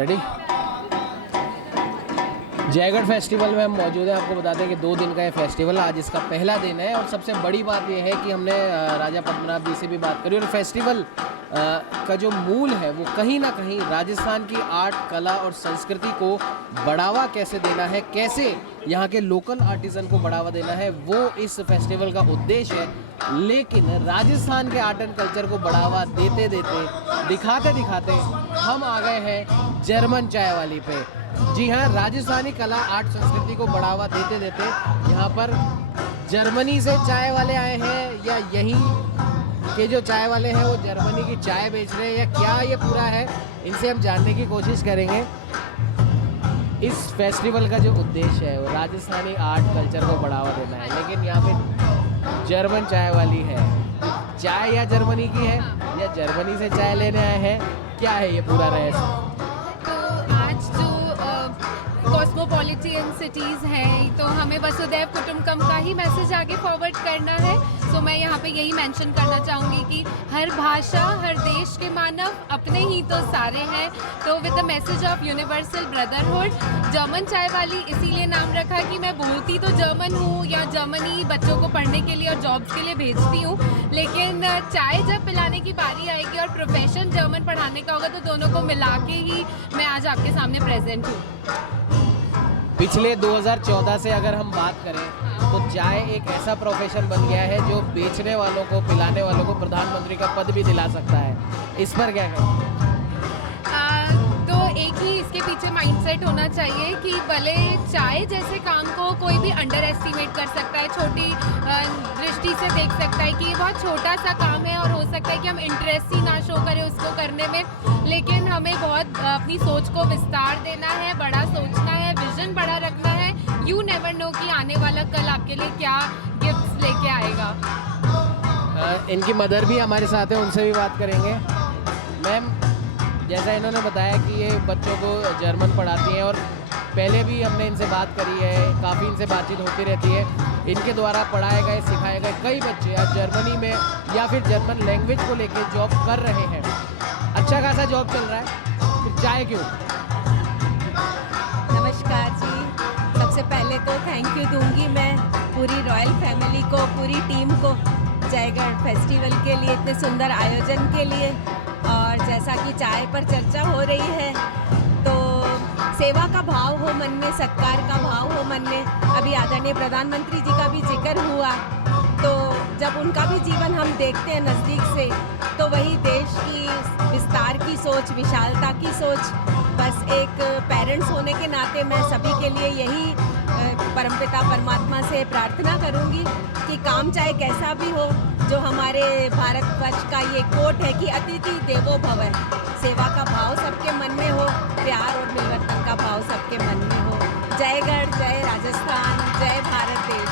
Ready. Jaigarh festival में हम मौजूद हैं। आपको बताते हैं कि 2 दिन का ये फेस्टिवल आज इसका पहला दिन है और सबसे बड़ी बात ये है कि हमने राजा पद्मनाभ जी से भी बात करी और फेस्टिवल का जो मूल है वो कहीं ना कहीं राजस्थान की आर्ट, कला और संस्कृति को बढ़ावा कैसे देना है, कैसे यहाँ के लोकल आर्टिज़न को बढ़ावा देना है, वो इस फेस्टिवल का उद्देश्य है। लेकिन राजस्थान के आर्ट एंड कल्चर को बढ़ावा देते देते, दिखाते दिखाते हम आ गए हैं जर्मन चाय वाली पे। जी हाँ, राजस्थानी कला, आर्ट, संस्कृति को बढ़ावा देते देते यहाँ पर जर्मनी से चाय वाले आए हैं या यहीं के जो चाय वाले हैं वो जर्मनी की चाय बेच रहे हैं या क्या ये पूरा है, इनसे हम जानने की कोशिश करेंगे। इस फेस्टिवल का जो उद्देश्य है वो राजस्थानी आर्ट कल्चर को बढ़ावा देना है, लेकिन यहाँ पे जर्मन चाय वाली है। चाय या जर्मनी की है या जर्मनी से चाय लेने आए हैं, क्या है ये पूरा रहस्य? कॉस्मोपॉलिटन सिटीज़ हैं, तो हमें वसुधैव कुटुंबकम का ही मैसेज आगे फॉरवर्ड करना है। सो मैं यहाँ पे यही मेंशन करना चाहूँगी कि हर भाषा, हर देश के मानव अपने ही तो सारे हैं। तो with the message of universal brotherhood, German चाय वाली इसीलिए नाम रखा कि मैं बोलती तो जर्मन हूँ या जर्मनी बच्चों को पढ़ने के लिए और जॉब्स के लिए भेजती हूँ, लेकिन चाय जब पिलाने की बारी आएगी और प्रोफेशन जर्मन पढ़ाने का होगा तो दोनों को मिला के ही मैं आज आपके सामने प्रेजेंट हूँ। पिछले 2014 से अगर हम बात करें तो चाय एक ऐसा प्रोफेशन बन गया है जो बेचने वालों को, पिलाने वालों को प्रधानमंत्री का पद भी दिला सकता है। इस पर क्या कहें? तो एक ही इसके पीछे माइंडसेट होना चाहिए कि भले चाय जैसे काम को कोई भी अंडर एस्टिमेट कर सकता है, छोटी दृष्टि से देख सकता है कि ये बहुत छोटा सा काम है और हो सकता है कि हम इंटरेस्ट ही ना शो करें उसको करने में, लेकिन हमें बहुत अपनी सोच को विस्तार देना है, बड़ा सोचना है, विजन बड़ा रखना है। यू नेवर नो कि आने वाला कल आपके लिए क्या गिफ्ट्स लेके आएगा। इनकी मदर भी हमारे साथ है, उनसे भी बात करेंगे। मैम, जैसा इन्होंने बताया कि ये बच्चों को जर्मन पढ़ाती हैं और पहले भी हमने इनसे बात करी है, काफ़ी इनसे बातचीत होती रहती है। इनके द्वारा पढ़ाए गए, सिखाए गए कई बच्चे आज जर्मनी में या फिर जर्मन लैंग्वेज को लेके जॉब कर रहे हैं। अच्छा खासा जॉब चल रहा है, फिर चाय क्यों? नमस्कार जी, सबसे पहले तो थैंक यू दूंगी मैं पूरी रॉयल फैमिली को, पूरी टीम को, जयगढ़ फेस्टिवल के लिए, इतने सुंदर आयोजन के लिए। और जैसा कि चाय पर चर्चा हो रही है तो सेवा का भाव हो मन में, सत्कार का भाव हो मन में। अभी आदरणीय प्रधानमंत्री जी का भी जिक्र हुआ, तो जब उनका भी जीवन हम देखते हैं नज़दीक से तो वही देश की विस्तार की सोच, विशालता की सोच। बस एक पेरेंट्स होने के नाते मैं सभी के लिए यही परमपिता परमात्मा से प्रार्थना करूंगी कि काम चाहे कैसा भी हो, जो हमारे भारतवर्ष का ये कोट है कि अतिथि देवो भव, सेवा का भाव सबके मन में हो, प्यार और मिलवर्तन का भाव सबके मन में हो। जयगढ़, जय राजस्थान, जय भारत देश।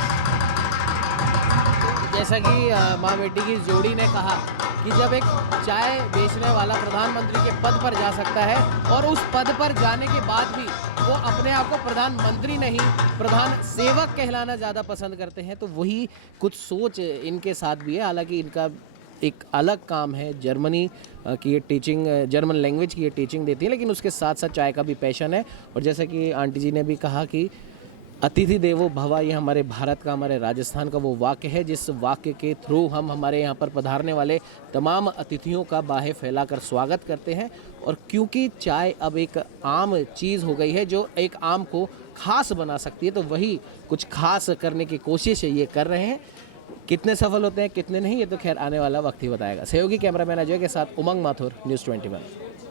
जैसा कि माँ बेटी की जोड़ी ने कहा कि जब एक चाय बेचने वाला प्रधानमंत्री के पद पर जा सकता है और उस पद पर जाने के बाद भी वो अपने आप को प्रधानमंत्री नहीं, प्रधान सेवक कहलाना ज़्यादा पसंद करते हैं, तो वही कुछ सोच इनके साथ भी है। हालांकि इनका एक अलग काम है, जर्मनी की ये टीचिंग, जर्मन लैंग्वेज की ये टीचिंग देती है, लेकिन उसके साथ साथ चाय का भी पैशन है। और जैसा कि आंटी जी ने भी कहा कि अतिथि देवो भव, ये हमारे भारत का, हमारे राजस्थान का वो वाक्य है जिस वाक्य के थ्रू हम हमारे यहाँ पर पधारने वाले तमाम अतिथियों का बाहें फैलाकर स्वागत करते हैं। और क्योंकि चाय अब एक आम चीज़ हो गई है जो एक आम को खास बना सकती है, तो वही कुछ खास करने की कोशिश ये कर रहे हैं। कितने सफल होते हैं, कितने नहीं, ये तो खैर आने वाला वक्त ही बताएगा। सहयोगी कैमरामैन अजय के साथ उमंग माथुर, न्यूज़ 21।